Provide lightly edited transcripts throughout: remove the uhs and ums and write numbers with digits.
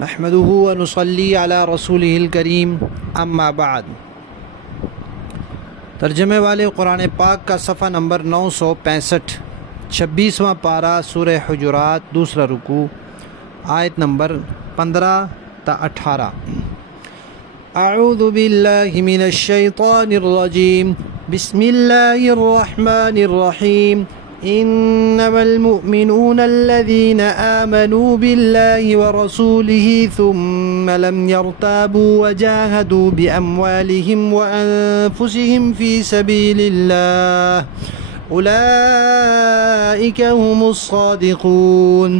نحمده ونصلي على رسوله الکریم اما بعد۔ ترجمے والے قرآن پاک کا صفحہ نمبر 965، 26واں پارہ سورہ حجرات، دوسرا رکوع، آیت نمبر 15 تا 18۔ اعوذ باللہ من الشیطان الرجیم، بسم اللہ الرحمن الرحیم۔ انما المؤمنون الذين آمنوا بالله ورسوله ثم لم يرتابوا وجاهدوا بأموالهم وأنفسهم في سبيل الله أولئك هم الصادقون۔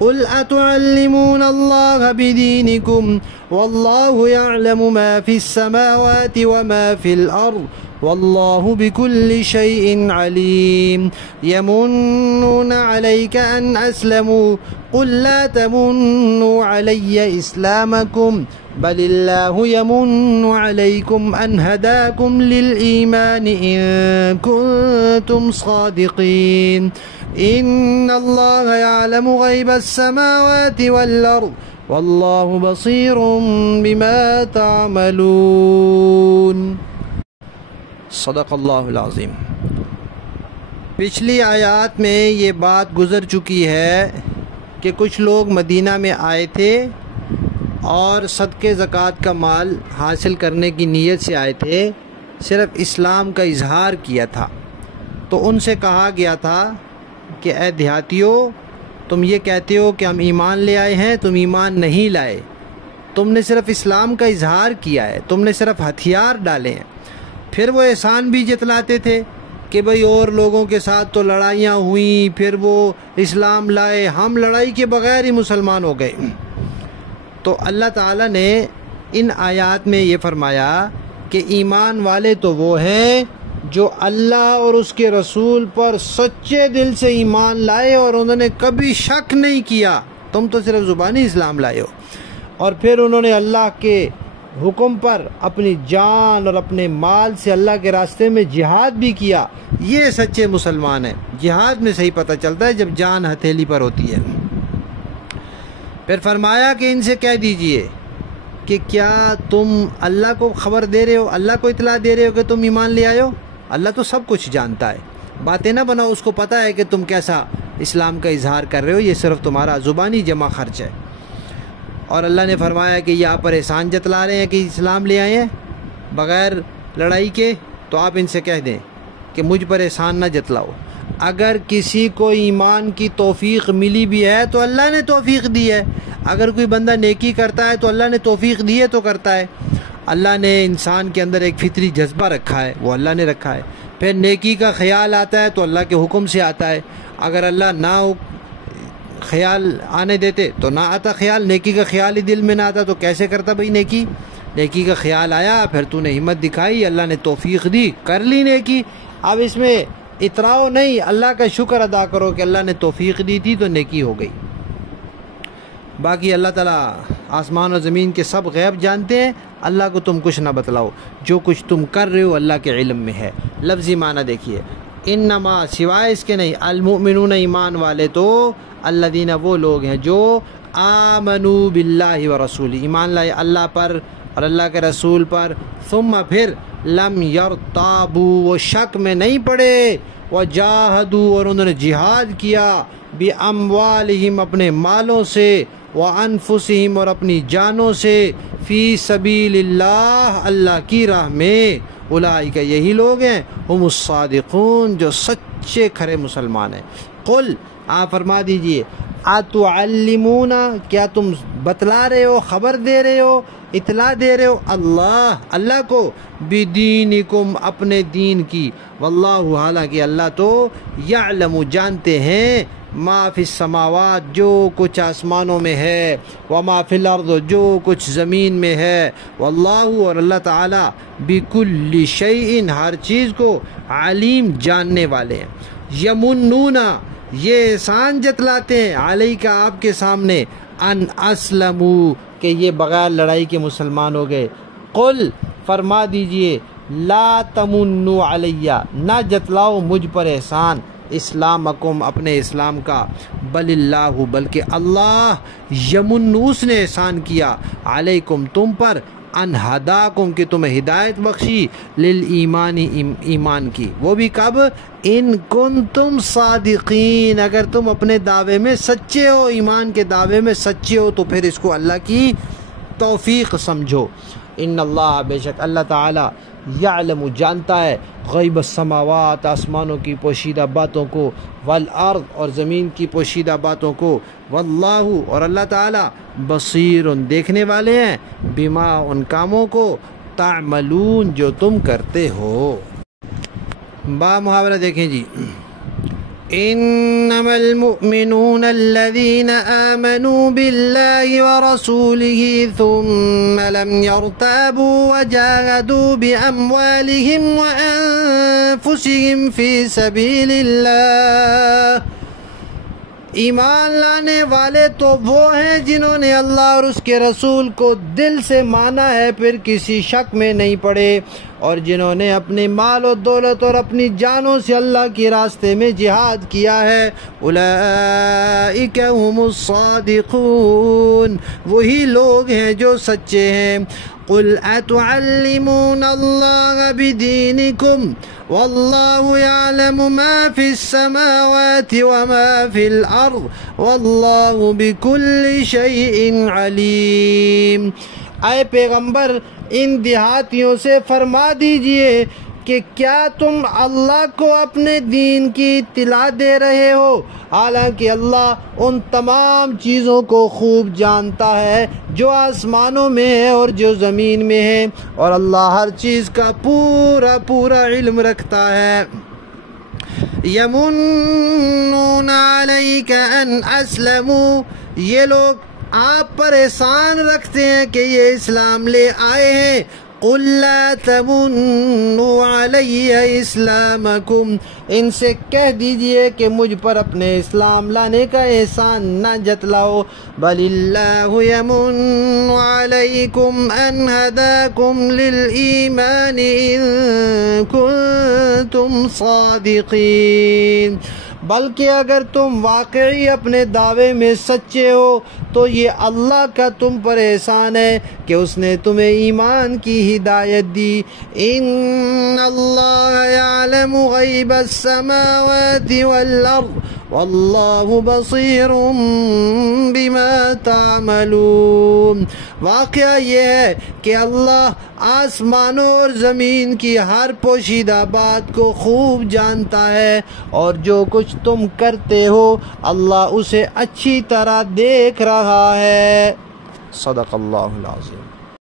قل أتعلمون الله بدينكم والله يعلم ما في السماوات وما في الأرض والله بكل شيء عليم۔ يمنون عليك أن أسلموا قل لا تمنوا علي إسلامكم بل الله يمن عليكم أن هداكم للإيمان إن كنتم صادقين۔ إن الله يعلم غيب السماوات والأرض والله بصير بما تعملون۔ صدق اللہ العظیم۔ پچھلی آیات میں یہ بات گزر چکی ہے کہ کچھ لوگ مدینہ میں آئے تھے اور صدقے زکوٰۃ کا مال حاصل کرنے کی نیت سے آئے تھے، صرف اسلام کا اظہار کیا تھا۔ تو ان سے کہا گیا تھا کہ اے دیہاتیوں، تم یہ کہتے ہو کہ ہم ایمان لے آئے ہیں، تم ایمان نہیں لائے، تم نے صرف اسلام کا اظہار کیا ہے، تم نے صرف ہتھیار ڈالے ہیں۔ پھر وہ احسان بھی جتلاتے تھے کہ بھئی اور لوگوں کے ساتھ تو لڑائیاں ہوئیں، پھر وہ اسلام لائے، ہم لڑائی کے بغیر ہی مسلمان ہو گئے۔ تو اللہ تعالیٰ نے ان آیات میں یہ فرمایا کہ ایمان والے تو وہ ہیں جو اللہ اور اس کے رسول پر سچے دل سے ایمان لائے اور انہوں نے کبھی شک نہیں کیا۔ تم تو صرف زبانی اسلام لائے ہو، اور پھر انہوں نے اللہ کے حکم پر اپنی جان اور اپنے مال سے اللہ کے راستے میں جہاد بھی کیا۔ یہ سچے مسلمان ہیں۔ جہاد میں صحیح پتہ چلتا ہے جب جان ہتھیلی پر ہوتی ہے۔ پھر فرمایا کہ ان سے کہہ دیجئے کہ کیا تم اللہ کو خبر دے رہے ہو، اللہ کو اطلاع دے رہے ہو کہ تم ایمان لے آئے ہو؟ اللہ تو سب کچھ جانتا ہے، باتیں نہ بناؤ، اس کو پتہ ہے کہ تم کیسا اسلام کا اظہار کر رہے ہو، یہ صرف تمہارا زبانی جمع خرچ ہے۔ اور اللہ نے فرمایا کہ یہ آپ پر احسان جتلا رہے ہیں کہ اسلام لے آئے ہیں بغیر لڑائی کے، تو آپ ان سے کہہ دیں کہ مجھ پر احسان نہ جتلاؤ۔ اگر کسی کو ایمان کی توفیق ملی بھی ہے تو اللہ نے توفیق دی ہے، اگر کوئی بندہ نیکی کرتا ہے تو اللہ نے توفیق دی ہے تو کرتا ہے۔ اللہ نے انسان کے اندر ایک فطری جذبہ رکھا ہے، وہ اللہ نے رکھا ہے۔ پھر نیکی کا خیال آتا ہے تو اللہ کے حکم سے آتا ہے، اگر اللہ نہ خیال آنے دیتے تو نہ آتا خیال، نیکی کا خیال ہی دل میں نہ آتا تو کیسے کرتا بھئی نیکی؟ نیکی کا خیال آیا، پھر تو نے ہمت دکھائی، اللہ نے توفیق دی، کر لی نیکی۔ اب اس میں اتراؤ نہیں، اللہ کا شکر ادا کرو کہ اللہ نے توفیق دی تھی تو نیکی ہو گئی۔ باقی اللہ تعالیٰ آسمان و زمین کے سب غیب جانتے ہیں، اللہ کو تم کچھ نہ بتلاؤ، جو کچھ تم کر رہے ہو اللہ کے علم میں ہے۔ لفظی معنی دیکھیے، انما سوائے اس کے نہیں، المؤمنون ایمان والے تو الذین وہ لوگ ہیں جو آمنوا باللہ ورسولہ ایمان لائے اللہ پر اور اللہ کے رسول پر، ثم پھر لم یرتابوا وہ شک میں نہیں پڑے، وجاہدوا اور انہوں نے جہاد کیا، باموالہم اپنے مالوں سے، وانفسہم اور اپنی جانوں سے، فی سبیل اللہ اللہ کی راہ میں، اولئک یہی لوگ ہیں، ہم الصادقون جو سچے کھرے مسلمان ہیں۔ قل آپ فرما دیجئے، اتعلمون کیا تم بتلا رہے ہو، خبر دے رہے ہو، اطلاع دے رہے ہو اللہ کو، بدینکم اپنے دین کی، واللہ حالانکہ اللہ تو یعلم جانتے ہیں، ما فی السماوات جو کچھ آسمانوں میں ہے، وما فی الارض جو کچھ زمین میں ہے، واللہ اور اللہ تعالی بکل شیء ہر چیز کو علیم جاننے والے ہیں۔ یمنون یہ احسان جتلاتے ہیں، علیکہ آپ کے سامنے، ان اسلموا کہ یہ بغیر لڑائی کے مسلمان ہو گئے۔ قل فرما دیجئے، لا تمنوا علیہ نہ جتلاؤ مجھ پر احسان، اسلامکم اپنے اسلام کا، بل اللہ بلکہ اللہ یمن اس نے احسان کیا، علیکم تم پر، ان ہداکم کہ تمہیں ہدایت بخشی، للایمان ایمان کی، وہ بھی کب، ان کنتم صادقین اگر تم اپنے دعوے میں سچے ہو، ایمان کے دعوے میں سچے ہو تو پھر اس کو اللہ کی توفیق سمجھو۔ ان اللہ بے شک اللہ تعالی یعلم جانتا ہے، غیب السماوات آسمانوں کی پوشیدہ باتوں کو، والارض اور زمین کی پوشیدہ باتوں کو، واللہ اور اللہ تعالی بصیر دیکھنے والے ہیں، بما ان کاموں کو، تعملون جو تم کرتے ہو۔ با محاورہ دیکھیں جی، انما المؤمنون الذين آمنوا بالله ورسوله ثم لم يرتابوا وجاهدوا بأموالهم وأنفسهم في سبيل الله۔ ایمان لانے والے تو وہ ہیں جنہوں نے اللہ اور اس کے رسول کو دل سے مانا ہے، پھر کسی شک میں نہیں پڑے، اور جنہوں نے اپنے مال و دولت اور اپنی جانوں سے اللہ کے راستے میں جہاد کیا ہے، اولئک هم الصادقون، وہی لوگ ہیں جو سچے ہیں۔ قل اتعلمون اللہ بدینکم واللہ یعلم ما فی السماوات وما فی الارض واللہ بکل شیء علیم۔ اے پیغمبر ان دیہاتیوں سے فرما دیجئے کہ کیا تم اللہ کو اپنے دین کی اطلاع دے رہے ہو، حالانکہ اللہ ان تمام چیزوں کو خوب جانتا ہے جو آسمانوں میں ہے اور جو زمین میں ہے، اور اللہ ہر چیز کا پورا پورا علم رکھتا ہے۔ یمنون علیک ان اسلموا، یہ لوگ آپ پر احسان رکھتے ہیں کہ یہ اسلام لے آئے ہیں۔ قل لا تمنوا علی اسلامکم، ان سے کہہ دیجئے کہ مجھ پر اپنے اسلام لانے کا احسان نہ جتلاؤ، بل اللہ یمن علیکم ان ہداکم للایمان ان کنتم صادقین، بلکہ اگر تم واقعی اپنے دعوے میں سچے ہو تو یہ اللہ کا تم پر احسان ہے کہ اس نے تمہیں ایمان کی ہدایت دی۔ ان اللہ یعلم غیب السماوات والارض واللہ بصیر بما تعملون، واقعہ یہ ہے کہ اللہ آسمانوں اور زمین کی ہر پوشیدہ بات کو خوب جانتا ہے، اور جو کچھ تم کرتے ہو اللہ اسے اچھی طرح دیکھ رہا ہے۔ صدق اللہ العظیم۔